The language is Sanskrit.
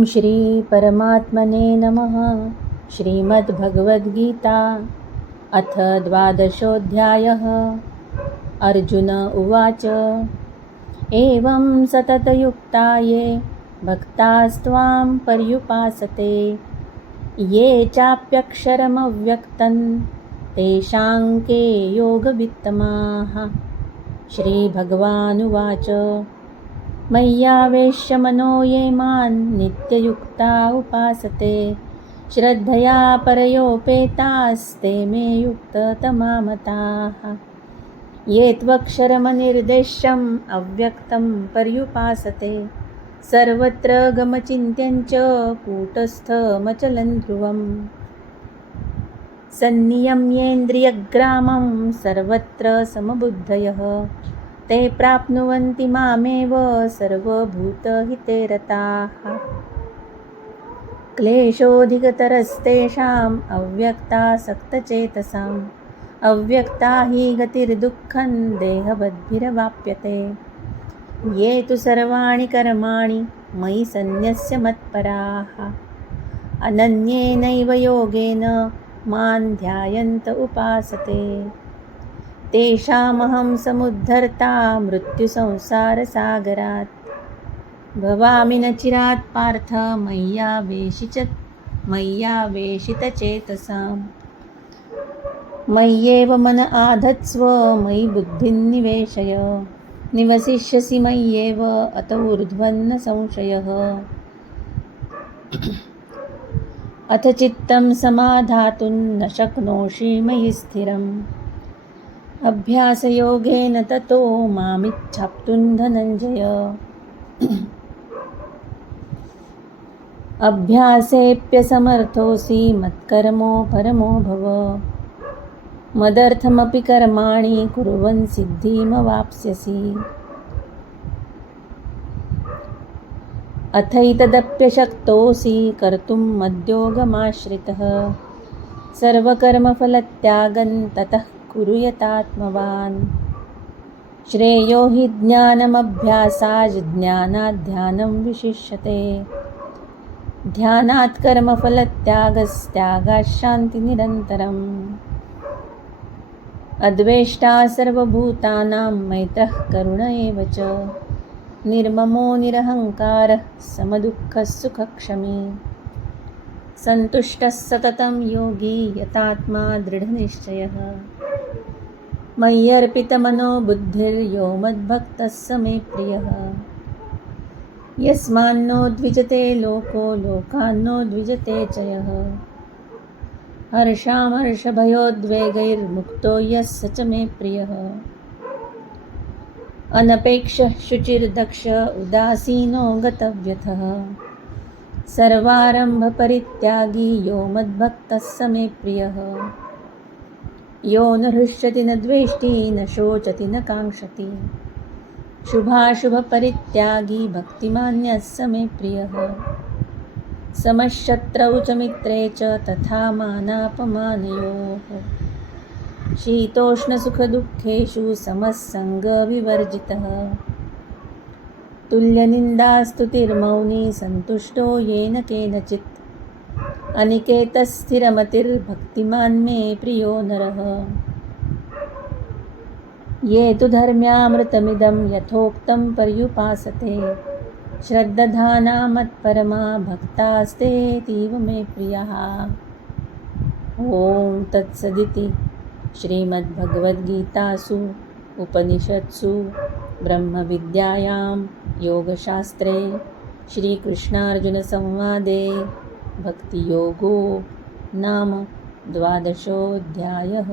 ॐ श्री परमात्मने नमः। श्रीमद्भगवद्गीता अथ 12 अर्जुन उवाच एवं सततयुक्ता ये भक्तास्त्वां पर्युपासते ये चाप्यक्षरमव्यक्तं तेषां के योगवित्तमाः। श्रीभगवानुवाच मय्यावेश्य मनो ये मां नित्ययुक्ता उपासते श्रद्धया परयोपेतास्ते मे युक्ततमा मताः। ये त्वक्षरमनिर्देश्यम् अव्यक्तं पर्युपासते सर्वत्र गमचिन्त्यं च कूटस्थमचलं ध्रुवम् सन्नियम्येन्द्रियग्रामं सर्वत्र समबुद्धयः ते प्राप्नुवन्ति मामेव सर्वभूतहिते रताः। क्लेशोऽधिकतरस्तेषाम् अव्यक्तासक्तचेतसाम् अव्यक्ता हि गतिर्दुःखं देहवद्भिरवाप्यते। ये तु सर्वाणि कर्माणि मयि सन्न्यस्य मत्पराः अनन्येनैव योगेन मां ध्यायन्त उपासते तेषामहं समुद्धर्ता मृत्युसंसारसागरात्। भवामि न चिरात् पार्थ मय्यावेशितचेतसाम् मय्येव मन आधत्स्व मयि बुद्धिं निवेशय निवसिष्यसि मय्येव अत ऊर्ध्वन्न संशयः। अथ चित्तं समाधातुं न शक्नोषि मयि स्थिरम् अभ्यासयोगेन ततो मामिच्छाप्तुं धनञ्जय। अभ्यासेऽप्यसमर्थोऽसि मत्कर्मो परमो भव मदर्थमपि कर्माणि कुर्वन् सिद्धिमवाप्स्यसि। अथैतदप्यशक्तोऽसि कर्तुं मद्योगमाश्रितः सर्वकर्मफलत्यागं ततः कुरु यतात्मवान्। श्रेयो हि ज्ञानमभ्यासात् ज्ञानात् ध्यानं विशिष्यते ध्यानात् कर्मफलत्यागस्त्यागात् शान्तिनिरन्तरम्। अद्वेष्टा सर्वभूतानां मैत्रः करुण एव च निर्ममो निरहङ्कारः समदुःखः सुखक्षमी सन्तुष्टः सततं योगी यतात्मा दृढनिश्चयः। मय्यर्पितमनो बुद्धिर्यो मद्भक्तः स मे प्रियः। यस्मान्नो द्विजते लोको लोकान्नो द्विजते च यः। हर्षामर्षभयोद्वेगैर्मुक्तो यः स च मे प्रियः। अनपेक्षः शुचिर्दक्ष उदासीनो गतव्यथः सर्वारम्भपरित्यागी यो मद्भक्तः स मे प्रियः। यो न हृष्यति न द्वेष्टि न शोचति न काङ्क्षति शुभाशुभपरित्यागी भक्तिमान्यः स मे प्रियः। समशत्रौ च मित्रे च तथा मानापमानयोः शीतोष्णसुखदुःखेषु समः सङ्गविवर्जितः। तुल्यनिन्दास्तुतिर्मौनी सन्तुष्टो येन केनचित् अनिकेतस्थिरमतिर्भक्तिमान् मे प्रियो नरः। ये तु धर्म्यामृतमिदं यथोक्तं पर्युपासते श्रद्दधाना मत्परमा भक्तास्तेऽतीव मे प्रियाः। ॐ तत्सदिति श्रीमद्भगवद्गीतासु उपनिषत्सु ब्रह्मविद्यायां योगशास्त्रे श्रीकृष्णार्जुनसंवादे भक्तियोगो नाम 12 अध्यायः।